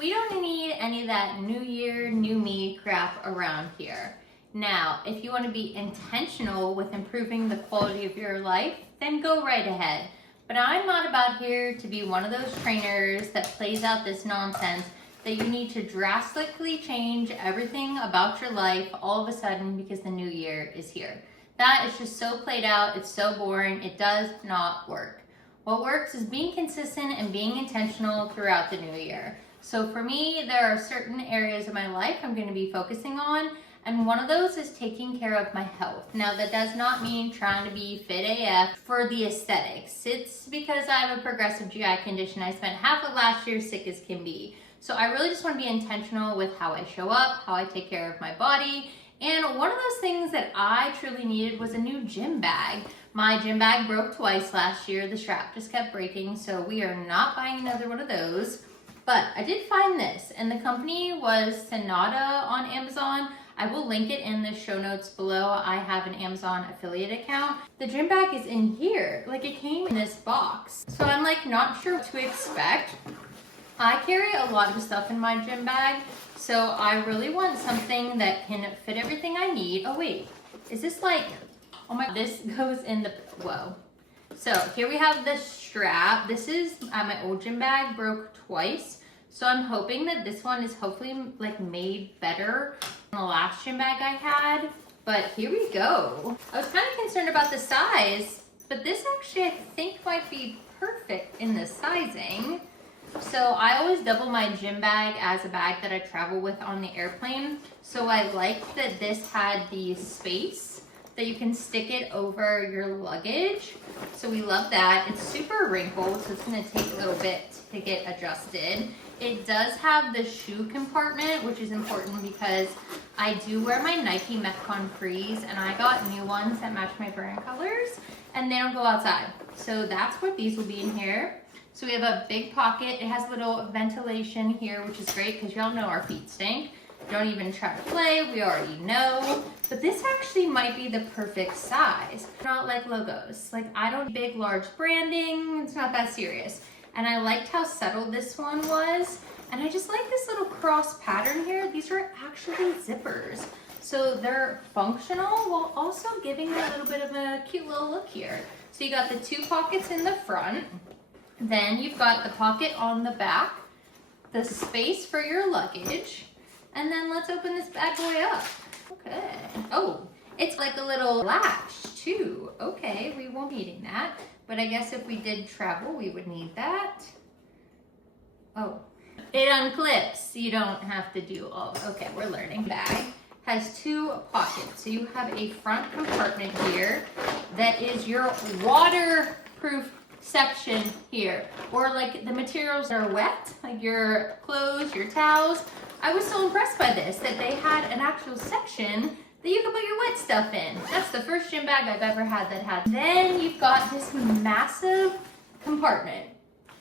We don't need any of that new year, new me crap around here. Now, if you want to be intentional with improving the quality of your life, then go right ahead. But I'm not about here to be one of those trainers that plays out this nonsense that you need to drastically change everything about your life all of a sudden because the new year is here. That is just so played out, it's so boring, it does not work. What works is being consistent and being intentional throughout the new year. So for me, there are certain areas of my life I'm going to be focusing on, and one of those is taking care of my health. Now, that does not mean trying to be fit AF for the aesthetics. It's because I have a progressive GI condition. I spent half of last year sick as can be. So I really just want to be intentional with how I show up, how I take care of my body. And one of those things that I truly needed was a new gym bag. My gym bag broke twice last year. The strap just kept breaking, so we are not buying another one of those. But I did find this, and the company was Ceneda on Amazon. I will link it in the show notes below. I have an Amazon affiliate account. The gym bag is in here. Like, it came in this box. So I'm like not sure what to expect. I carry a lot of stuff in my gym bag, so I really want something that can fit everything I need. Oh wait, is this like, oh my, this goes in the, whoa. So here we have the strap. This is, my old gym bag broke twice. So I'm hoping that this one is hopefully like made better than the last gym bag I had. But here we go. I was kind of concerned about the size, but this actually I think might be perfect in the sizing. So I always double my gym bag as a bag that I travel with on the airplane. So I liked that this had the space that you can stick it over your luggage. So we love that. It's super wrinkled, so it's gonna take a little bit to get adjusted. It does have the shoe compartment, which is important because I do wear my Nike Metcon Frees, and I got new ones that match my brand colors, and they don't go outside. So that's what these will be in here. So we have a big pocket. It has a little ventilation here, which is great because y'all know our feet stink. Don't even try to play, we already know. But this actually might be the perfect size. Not like logos. Like, I don't big, large branding. It's not that serious. And I liked how subtle this one was. And I just like this little cross pattern here. These are actually zippers. So they're functional while also giving a little bit of a cute little look here. So you got the two pockets in the front. Then you've got the pocket on the back, the space for your luggage, and then let's open this bad boy up. Okay. Oh, it's like a little latch too. Okay, we won't be needing that, but I guess if we did travel, we would need that. Oh, it unclips. You don't have to do all, okay, we're learning. Bag has two pockets. So you have a front compartment here that is your waterproof section here, or like the materials are wet, like your clothes, your towels. I was so impressed by this, that they had an actual section that you could put your wet stuff in. That's the first gym bag I've ever had that had. Then you've got this massive compartment.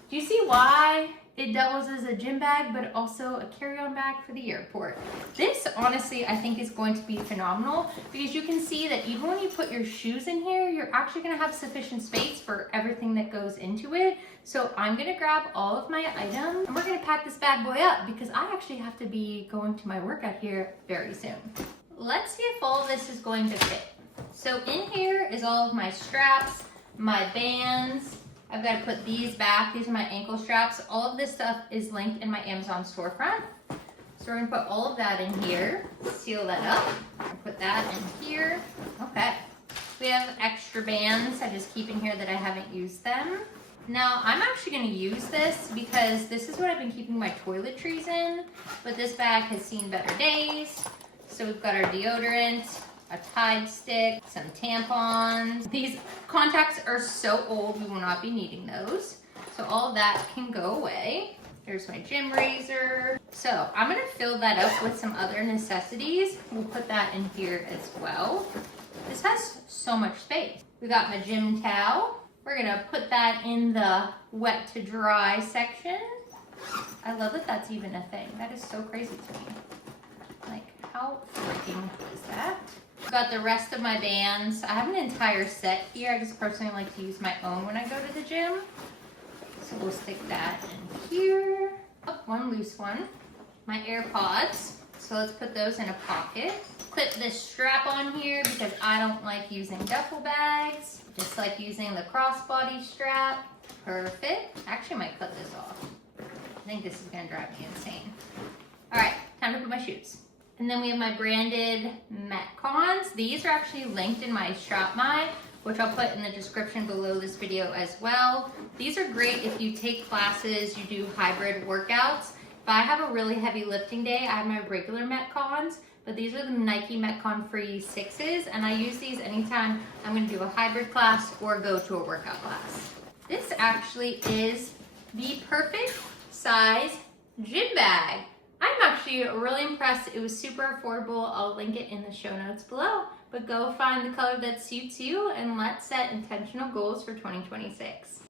Do you see why it doubles as a gym bag, but also a carry-on bag for the airport? This, honestly, I think is going to be phenomenal because you can see that even when you put your shoes in here, you're actually gonna have sufficient space for everything that goes into it. So I'm gonna grab all of my items and we're gonna pack this bad boy up because I actually have to be going to my workout here very soon. Let's see if all of this is going to fit. So in here is all of my straps, my bands. I've got to put these back. These are my ankle straps. All of this stuff is linked in my Amazon storefront. So we're gonna put all of that in here, seal that up, and put that in here. Okay. We have extra bands I just keep in here that I haven't used them. Now, I'm actually gonna use this because this is what I've been keeping my toiletries in, but this bag has seen better days. So we've got our deodorant, a Tide stick, some tampons. These contacts are so old, we will not be needing those. So all of that can go away. Here's my gym razor. So I'm gonna fill that up with some other necessities. We'll put that in here as well. This has so much space. We got my gym towel. We're gonna put that in the wet to dry section. I love that that's even a thing. That is so crazy to me. Like, how freaking is that? Got the rest of my bands. I have an entire set here. I just personally like to use my own when I go to the gym. So we'll stick that in here. Oh, one loose one, my AirPods. So let's put those in a pocket. Clip this strap on here because I don't like using duffel bags. Just like using the crossbody strap. Perfect. Actually, I might cut this off. I think this is gonna drive me insane. All right, time to put my shoes. And then we have my branded Metcons. These are actually linked in my Shop My, which I'll put in the description below this video as well. These are great if you take classes, you do hybrid workouts. If I have a really heavy lifting day, I have my regular Metcons, but these are the Nike Metcon Free 6s, and I use these anytime I'm gonna do a hybrid class or go to a workout class. This actually is the perfect size gym bag. I'm actually really impressed. It was super affordable. I'll link it in the show notes below. But go find the color that suits you and let's set intentional goals for 2026.